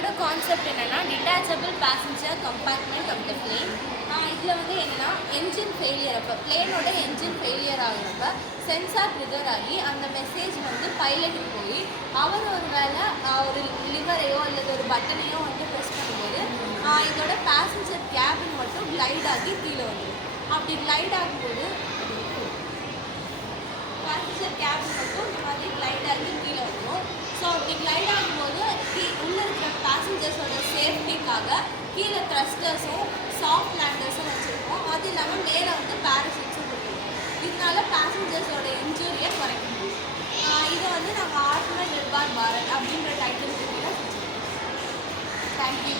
இதோட கான்செப்ட் என்னென்னா detachable passenger compartment of the plane. இதில் வந்து என்னென்னா என்ஜின் ஃபெயிலியர் அப்போ பிளேனோட என்ஜின் ஃபெயிலியர் ஆகிறப்ப சென்சார் ட்ரிகர் ஆகி அந்த மெசேஜ் வந்து பைலட்டுக்கு போய் அவர் ஒரு வேளை ஒரு லிவரையோ அல்லது ஒரு பட்டனையோ வந்து ப்ரெஸ் பண்ணும்போது இதோட பேசஞ்சர் கேபின் மட்டும் கிளைட் ஆகி கீழே வந்துடும். அப்படி கிளைட் ஆகும்போது பேசஞ்சர் கேபின் மட்டும் இந்த மாதிரி கிளைட் ஆகி கீழே வந்துடும். ஸோ அப்படி கிளைட் ஆகும்போது உள்ளே இருக்கிற பேசஞ்சர்ஸோட சேஃப்டிக்காக கீழே த்ரஸ்டர்ஸும் சாஃப்ட் லேண்டர்ஸும் வச்சுருக்கோம். அது இல்லாமல் மேலே வந்து பேராசூட்ஸும் கொடுத்துருக்கோம். இதனால பேசஞ்சர்ஸோட இன்ஜூரியை குறைக்க முடியும். இதை வந்து நாங்கள் ஆத்ம நிர்பார் பாரத் அப்படின்ற டைட்டில் கீழே செஞ்சுருக்கோம். தேங்க்யூ.